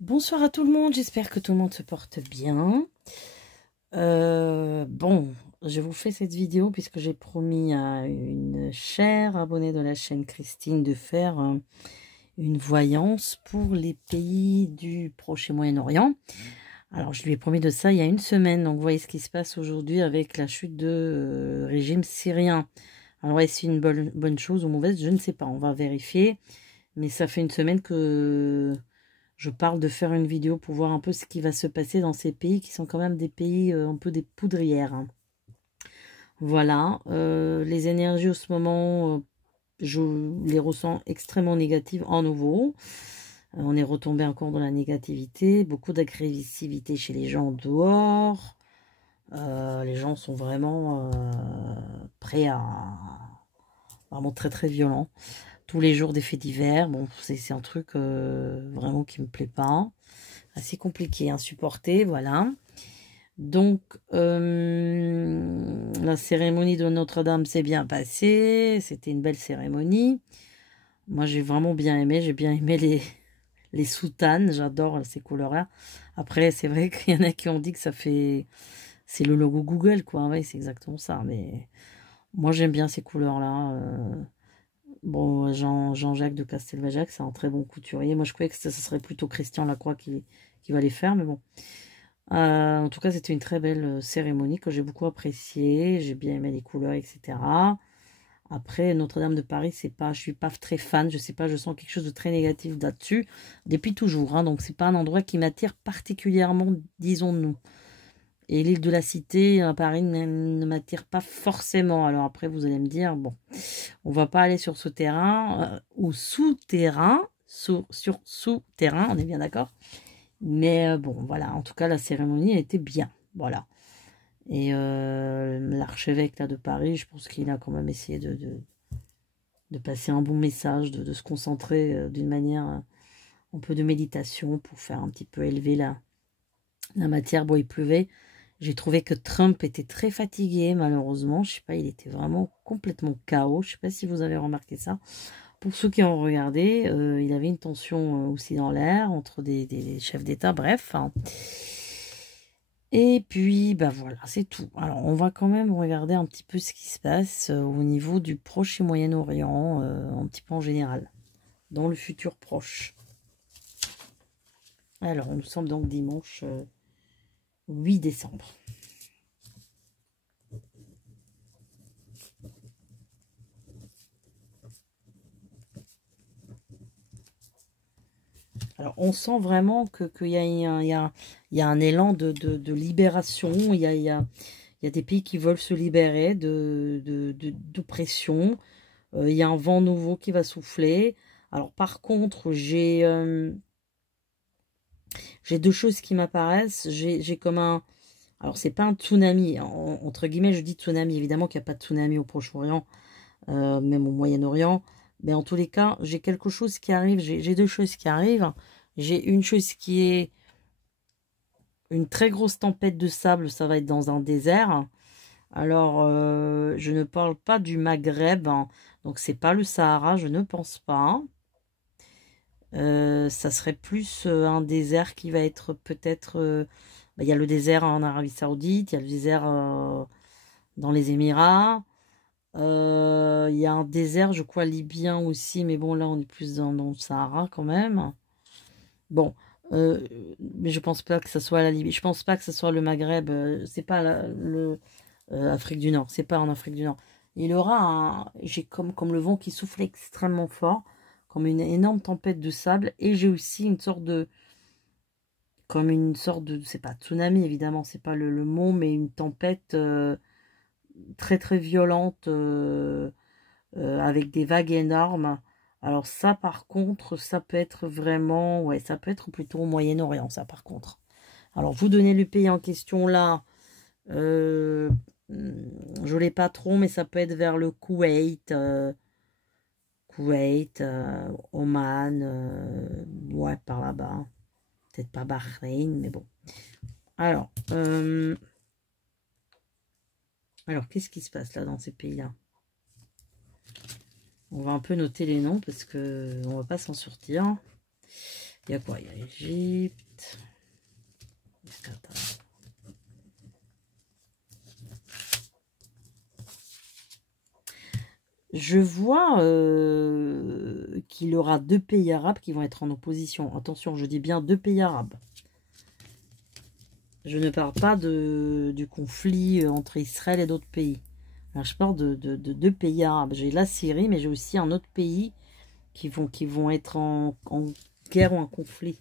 Bonsoir à tout le monde, j'espère que tout le monde se porte bien. Bon, je vous fais cette vidéo puisque j'ai promis à une chère abonnée de la chaîne Christine de faire une voyance pour les pays du Proche et Moyen-Orient. Alors, je lui ai promis de ça il y a une semaine, donc vous voyez ce qui se passe aujourd'hui avec la chute de régime syrien. Alors, est-ce une bonne chose ou mauvaise? Je ne sais pas, on va vérifier. Mais ça fait une semaine que je parle de faire une vidéo pour voir un peu ce qui va se passer dans ces pays qui sont quand même des pays un peu des poudrières, hein. Voilà, les énergies en ce moment, je les ressens extrêmement négatives en nouveau. On est retombé encore dans la négativité, beaucoup d'agressivité chez les gens dehors. Les gens sont vraiment prêts à... Vraiment très très violents. Tous les jours des faits divers, bon, c'est un truc vraiment qui me plaît pas. Assez compliqué à supporter, voilà. Donc, la cérémonie de Notre-Dame s'est bien passée. C'était une belle cérémonie. Moi, j'ai vraiment bien aimé. J'ai bien aimé les soutanes. J'adore ces couleurs-là. Après, c'est vrai qu'il y en a qui ont dit que ça fait... C'est le logo Google, quoi. Oui, c'est exactement ça. Mais moi, j'aime bien ces couleurs-là. Bon, Jean-Jacques de Castelbajac, c'est un très bon couturier. Moi, je croyais que ce serait plutôt Christian Lacroix qui va les faire, mais bon. En tout cas, c'était une très belle cérémonie que j'ai beaucoup appréciée. J'ai bien aimé les couleurs, etc. Après, Notre-Dame de Paris, je suis pas très fan. Je sais pas, je sens quelque chose de très négatif là-dessus depuis toujours, hein. Donc, c'est pas un endroit qui m'attire particulièrement, disons-nous. Et l'île de la Cité à Paris ne m'attire pas forcément. Alors après, vous allez me dire, bon, on va pas aller sur ce terrain ou souterrain, sur souterrain, on est bien d'accord. Mais bon, voilà, en tout cas, la cérémonie était bien, voilà. Et l'archevêque là de Paris, je pense qu'il a quand même essayé de passer un bon message, de se concentrer d'une manière un peu de méditation pour faire un petit peu élever la matière. Bon, il pleuvait. J'ai trouvé que Trump était très fatigué, malheureusement. Je sais pas, il était vraiment complètement KO. Je sais pas si vous avez remarqué ça. Pour ceux qui ont regardé, il avait une tension aussi dans l'air entre des chefs d'État, bref, hein. Et puis, bah voilà, c'est tout. Alors, on va quand même regarder un petit peu ce qui se passe au niveau du Proche et Moyen-Orient, un petit peu en général, dans le futur proche. Alors, nous sommes donc dimanche 8 décembre. Alors, on sent vraiment qu'il y a, il y a un élan de libération. Il y a des pays qui veulent se libérer d'oppression. Il y a un vent nouveau qui va souffler. Alors, par contre, j'ai deux choses qui m'apparaissent. J'ai comme un... Alors, c'est pas un tsunami. Entre guillemets, je dis tsunami. Évidemment qu'il n'y a pas de tsunami au Proche-Orient, même au Moyen-Orient. Mais en tous les cas, j'ai quelque chose qui arrive. J'ai deux choses qui arrivent. J'ai une chose qui est une très grosse tempête de sable. Ça va être dans un désert. Alors, je ne parle pas du Maghreb, hein. Donc, c'est pas le Sahara, je ne pense pas. Ça serait plus un désert qui va être peut-être... il y a le désert en Arabie Saoudite, il y a le désert dans les Émirats. Il y a un désert, je crois, libyen aussi, mais bon, là, on est plus dans le Sahara quand même. Bon, euh, mais je pense pas que ça soit la Libye. Je pense pas que ce soit le Maghreb. C'est pas le Afrique du Nord. C'est pas en Afrique du Nord. Il y aura j'ai comme le vent qui souffle extrêmement fort, comme une énorme tempête de sable, et j'ai aussi une sorte de, comme une sorte de, c'est pas tsunami évidemment, c'est pas le mot, mais une tempête très très violente avec des vagues énormes. Alors ça par contre, ça peut être vraiment, ouais, ça peut être plutôt au Moyen-Orient, ça par contre. Alors vous donnez le pays en question là, euh, je l'ai pas trop, mais ça peut être vers le Koweït, Oman, ouais, par là-bas. Peut-être pas Bahreïn, mais bon. Alors, qu'est-ce qui se passe là dans ces pays-là? On va un peu noter les noms parce que on va pas s'en sortir. Il y a quoi? Il y a l'Égypte. Je vois qu'il y aura 2 pays arabes qui vont être en opposition. Attention, je dis bien 2 pays arabes. Je ne parle pas du conflit entre Israël et d'autres pays. Alors, je parle de 2 pays arabes. J'ai la Syrie, mais j'ai aussi un autre pays qui vont être en guerre ou en conflit.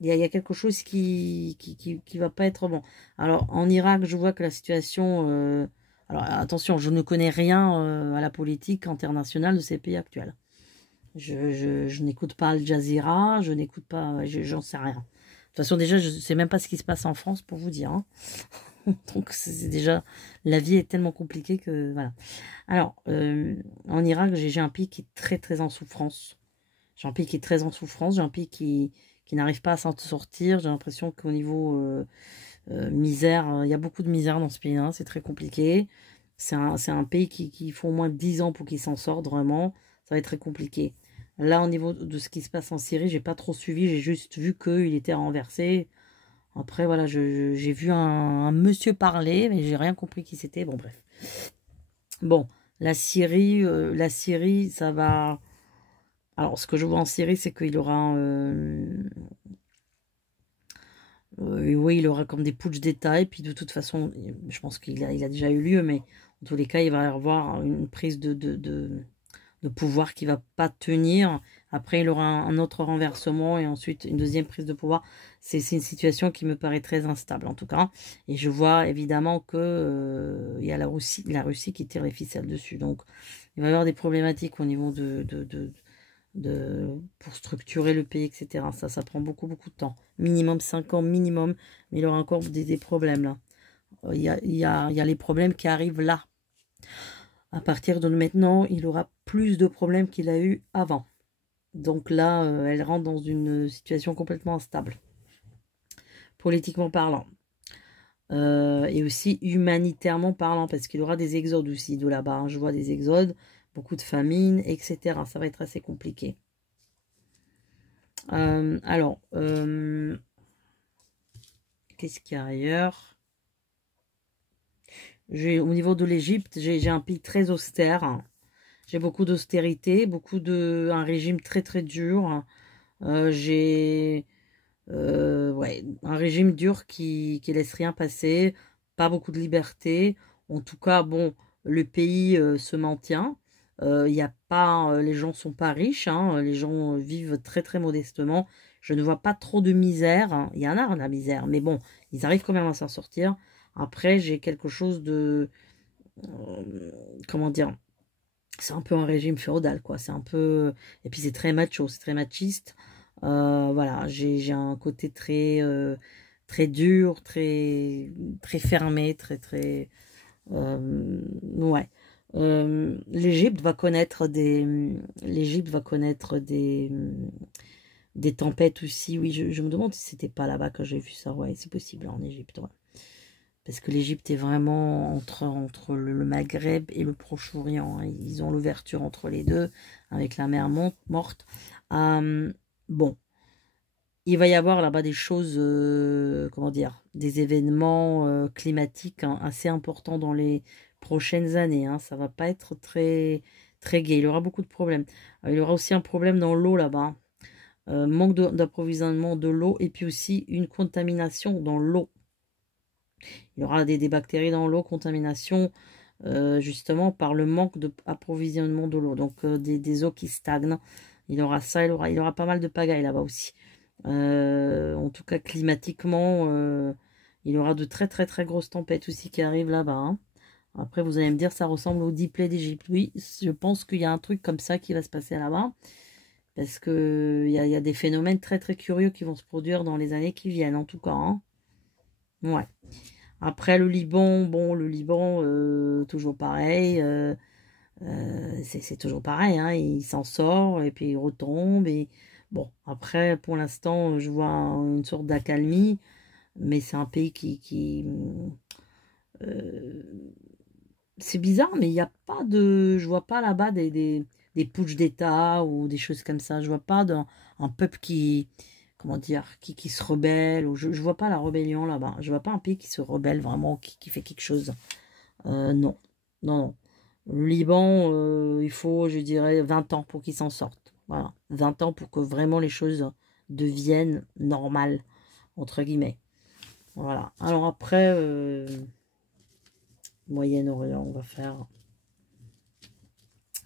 Il y a quelque chose qui va pas être bon. Alors, en Irak, je vois que la situation... alors, attention, je ne connais rien à la politique internationale de ces pays actuels. Je n'écoute pas Al Jazeera, je n'écoute pas... J'en sais rien. De toute façon, déjà, je ne sais même pas ce qui se passe en France, pour vous dire. Hein. Donc, c'est déjà... La vie est tellement compliquée que... Voilà. Alors, en Irak, j'ai un pays qui est très, très en souffrance. J'ai un pays qui est très en souffrance. J'ai un pays qui n'arrive pas à s'en sortir. J'ai l'impression qu'au niveau misère, il y a beaucoup de misère dans ce pays-là. C'est très compliqué. C'est un pays qui faut au moins 10 ans pour qu'il s'en sorte, vraiment. Ça va être très compliqué. Là, au niveau de ce qui se passe en Syrie, j'ai pas trop suivi. J'ai juste vu qu'il était renversé. Après, voilà, j'ai vu un monsieur parler, mais j'ai rien compris qui c'était. Bon, bref. Bon, la Syrie, ça va... Alors, ce que je vois en Syrie, c'est qu'il aura... oui, il aura comme des putsch d'État. Et puis, de toute façon, je pense qu'il a déjà eu lieu. Mais en tous les cas, il va y avoir une prise de pouvoir qui va pas tenir. Après, il aura un autre renversement et ensuite une deuxième prise de pouvoir. C'est une situation qui me paraît très instable en tout cas. Et je vois évidemment que il y a la Russie qui tire les ficelles dessus. Donc, il va y avoir des problématiques au niveau pour structurer le pays, etc. Ça prend beaucoup, beaucoup de temps. Minimum 5 ans, minimum. Mais il aura encore des problèmes là. Il y a les problèmes qui arrivent là. À partir de maintenant, il aura plus de problèmes qu'il a eu avant. Donc là, elle rentre dans une situation complètement instable, politiquement parlant. Et aussi humanitairement parlant, parce qu'il y aura des exodes aussi de là-bas. Hein. Je vois des exodes, beaucoup de famine, etc. Ça va être assez compliqué. Alors, qu'est-ce qu'il y a ailleurs? Au niveau de l'Égypte, j'ai un pays très austère. J'ai beaucoup d'austérité, un régime très très dur. J'ai ouais, un régime dur qui laisse rien passer, pas beaucoup de liberté. En tout cas, bon, le pays se maintient. Il y a pas, les gens sont pas riches, hein, les gens vivent très très modestement. Je ne vois pas trop de misère. Hein. Il y en a la misère, mais bon, ils arrivent quand même à s'en sortir. Après, j'ai quelque chose de, comment dire, c'est un peu un régime féodal, quoi. C'est un peu, et puis c'est très macho, c'est très machiste. Voilà, j'ai un côté très dur, très fermé, ouais. L'Égypte va connaître des tempêtes aussi. Oui, je me demande si c'était pas là-bas que j'ai vu ça. Ouais, c'est possible en Égypte. Ouais. Parce que l'Égypte est vraiment entre le Maghreb et le Proche-Orient. Hein. Ils ont l'ouverture entre les deux, avec la mer morte. Bon, il va y avoir là-bas des choses, comment dire, des événements climatiques hein, assez importants dans les prochaines années. Hein. Ça va pas être très, très gai. Il y aura beaucoup de problèmes. Il y aura aussi un problème dans l'eau là-bas. Manque d'approvisionnement de l'eau et puis aussi une contamination dans l'eau. Il y aura des bactéries dans l'eau, contamination justement par le manque d'approvisionnement de l'eau. Donc des eaux qui stagnent. Il y aura ça, il y aura pas mal de pagaille là-bas aussi. En tout cas climatiquement, il y aura de très très très grosses tempêtes aussi qui arrivent là-bas. Hein. Après vous allez me dire ça ressemble au Dipley d'Égypte. Oui, je pense qu'il y a un truc comme ça qui va se passer là-bas. Parce que il y a des phénomènes très très curieux qui vont se produire dans les années qui viennent en tout cas. Hein. Ouais. Après le Liban, bon, le Liban, toujours pareil, c'est toujours pareil, hein, il s'en sort et puis il retombe. Et bon, après, pour l'instant, je vois une sorte d'accalmie, mais c'est un pays euh, c'est bizarre, mais il n'y a pas de, je vois pas là-bas des des putschs d'État ou des choses comme ça. Je vois pas un peuple qui, comment dire, qui se rebelle. Ou je vois pas la rébellion là-bas. Je vois pas un pays qui se rebelle vraiment, qui fait quelque chose. Non, non, non. Le Liban, il faut, je dirais, 20 ans pour qu'il s'en sorte. Voilà, 20 ans pour que vraiment les choses deviennent normales, entre guillemets. Voilà. Alors après, Moyen-Orient, on va faire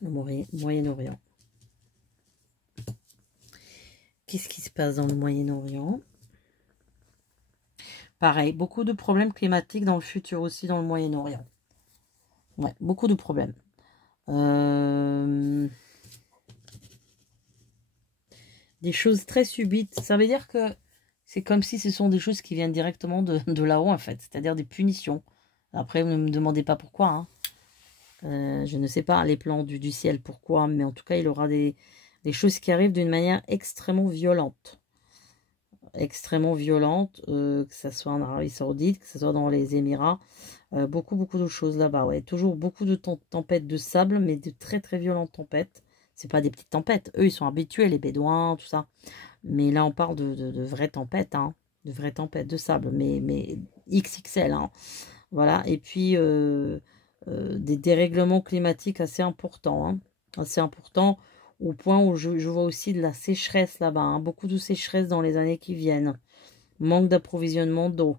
le Moyen-Orient. Qu'est-ce qui se passe dans le Moyen-Orient? Pareil, beaucoup de problèmes climatiques dans le futur aussi dans le Moyen-Orient. Ouais, beaucoup de problèmes. Des choses très subites. Ça veut dire que c'est comme si ce sont des choses qui viennent directement de là-haut, en fait. C'est-à-dire des punitions. Après, ne me demandez pas pourquoi. Hein. Je ne sais pas les plans du ciel, pourquoi. Mais en tout cas, il aura des choses qui arrivent d'une manière extrêmement violente. Extrêmement violente, que ce soit en Arabie Saoudite, que ce soit dans les Émirats. Beaucoup de choses là-bas. Ouais. Toujours beaucoup de tempêtes de sable, mais de très très violentes tempêtes. C'est pas des petites tempêtes. Eux, ils sont habitués, les Bédouins, tout ça. Mais là, on parle de vraies tempêtes, hein, de vraies tempêtes de sable, mais XXL. Hein. Voilà. Et puis, des dérèglements climatiques assez importants. Hein, assez importants, au point où je vois aussi de la sécheresse là-bas. Hein, beaucoup de sécheresse dans les années qui viennent. Manque d'approvisionnement d'eau.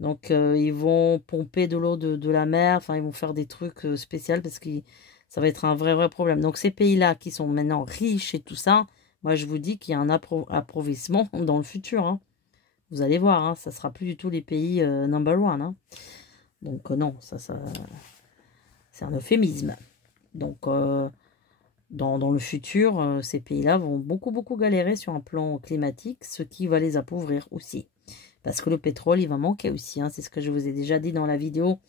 Donc, ils vont pomper de l'eau de la mer. Enfin, ils vont faire des trucs spéciaux parce que ça va être un vrai problème. Donc, ces pays-là qui sont maintenant riches et tout ça, moi, je vous dis qu'il y a un approvisionnement dans le futur. Hein. Vous allez voir, hein, ça ne sera plus du tout les pays number one. Hein. Donc, non, ça c'est un euphémisme. Donc, dans le futur, ces pays-là vont beaucoup galérer sur un plan climatique, ce qui va les appauvrir aussi. Parce que le pétrole, il va manquer aussi. Hein. C'est ce que je vous ai déjà dit dans la vidéo.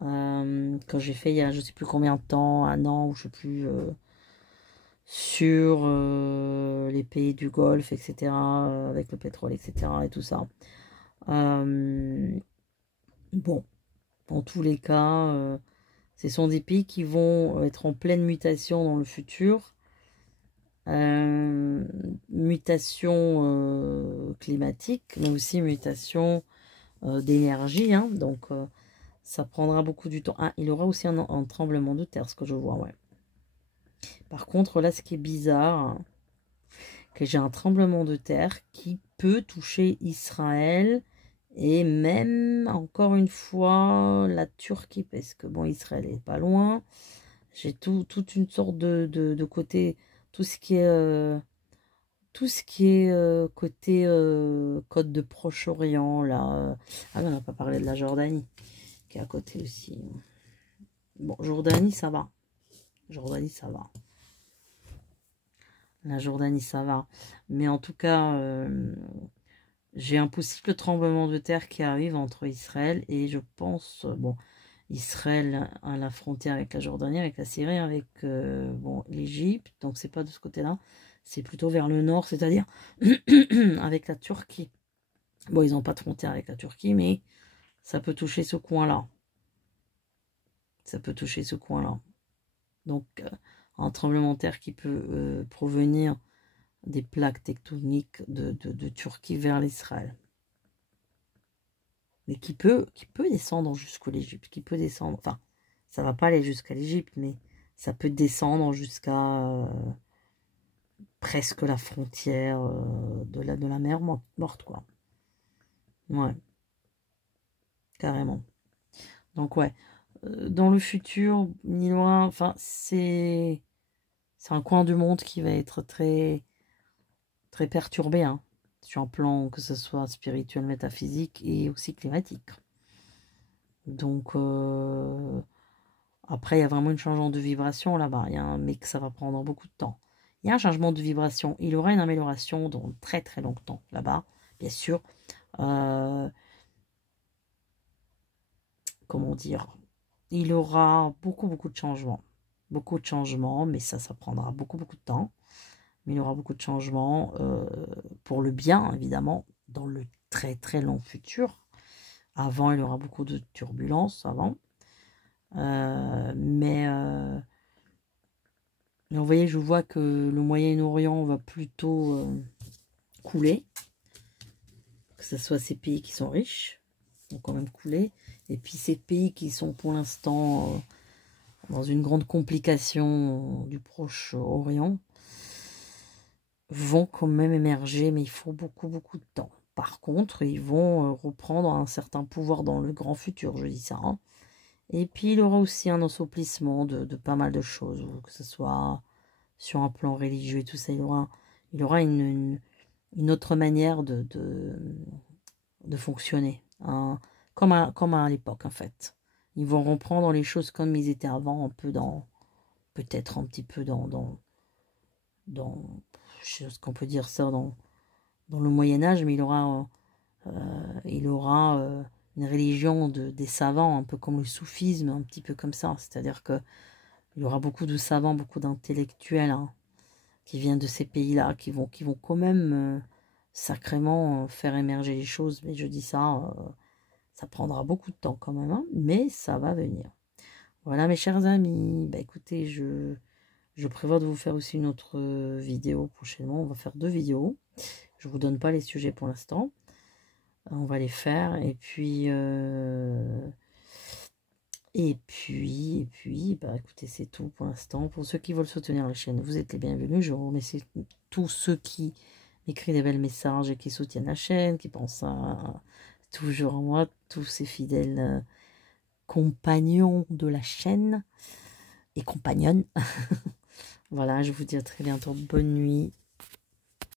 Quand j'ai fait il y a je ne sais plus combien de temps, un an, ou je ne sais plus, sur les pays du Golfe, etc. Avec le pétrole, etc. Et tout ça. Bon, en tous les cas, ce sont des pays qui vont être en pleine mutation dans le futur. Mutation climatique, mais aussi mutation d'énergie. Hein, donc, ça prendra beaucoup du temps. Ah, il y aura aussi un tremblement de terre, ce que je vois, ouais. Par contre, là, ce qui est bizarre, que j'ai un tremblement de terre qui peut toucher Israël et même, encore une fois, la Turquie, parce que, bon, Israël est pas loin. J'ai toute une sorte de côté, tout ce qui est... côté côte de Proche-Orient, là. Ah, on n'a pas parlé de la Jordanie, qui est à côté aussi. Bon, Jordanie, ça va. Jordanie, ça va. La Jordanie, ça va. Mais en tout cas, j'ai un possible tremblement de terre qui arrive entre Israël et je pense, bon, Israël à la frontière avec la Jordanie, avec la Syrie, avec bon, l'Égypte. Donc, c'est pas de ce côté-là. C'est plutôt vers le nord, c'est-à-dire avec la Turquie. Bon, ils n'ont pas de frontière avec la Turquie, mais ça peut toucher ce coin-là. Ça peut toucher ce coin-là. Donc, un tremblement de terre qui peut provenir des plaques tectoniques de Turquie vers l'Israël. Mais qui peut descendre jusqu'à l'Égypte. Qui peut descendre. Enfin, ça va pas aller jusqu'à l'Égypte, mais ça peut descendre jusqu'à presque la frontière de la mer morte, quoi. Ouais. Carrément. Donc, ouais. Dans le futur, ni loin, enfin, c'est un coin du monde qui va être très, très perturbé, hein, sur un plan que ce soit spirituel, métaphysique et aussi climatique. Donc, après, il y a vraiment un changement de vibration là-bas, mais que ça va prendre beaucoup de temps. Il y a un changement de vibration, il y aura une amélioration dans très très longtemps là-bas, bien sûr. Comment dire, il y aura beaucoup de changements. Beaucoup de changements, mais ça prendra beaucoup de temps. Mais il y aura beaucoup de changements pour le bien, évidemment, dans le très très long futur. Avant, il y aura beaucoup de turbulences avant. Mais vous voyez, je vois que le Moyen-Orient va plutôt couler. Que ce soit ces pays qui sont riches, vont quand même couler. Et puis ces pays qui sont pour l'instant dans une grande complication du Proche-Orient vont quand même émerger, mais il faut beaucoup, beaucoup de temps. Par contre, ils vont reprendre un certain pouvoir dans le grand futur, je dis ça. Hein. Et puis, il y aura aussi un assouplissement de pas mal de choses, que ce soit sur un plan religieux et tout ça. Il y aura une autre manière de fonctionner, hein, comme à l'époque, en fait. Ils vont reprendre les choses comme ils étaient avant, un peu peut-être un petit peu je sais ce qu'on peut dire ça, dans le Moyen-Âge, mais il aura une religion des savants, un peu comme le soufisme, un petit peu comme ça. C'est-à-dire que il y aura beaucoup de savants, beaucoup d'intellectuels hein, qui viennent de ces pays-là, qui vont quand même sacrément faire émerger les choses. Mais je dis ça prendra beaucoup de temps quand même, hein, mais ça va venir. Voilà mes chers amis, bah, écoutez, je prévois de vous faire aussi une autre vidéo prochainement. On va faire 2 vidéos. Je ne vous donne pas les sujets pour l'instant. On va les faire. Et puis, bah, écoutez, c'est tout pour l'instant. Pour ceux qui veulent soutenir la chaîne, vous êtes les bienvenus. Je remercie tous ceux qui m'écrivent des belles messages et qui soutiennent la chaîne, qui pensent toujours à moi, tous ces fidèles compagnons de la chaîne et compagnonnes. Voilà, je vous dis à très bientôt. Bonne nuit.